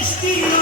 Christina.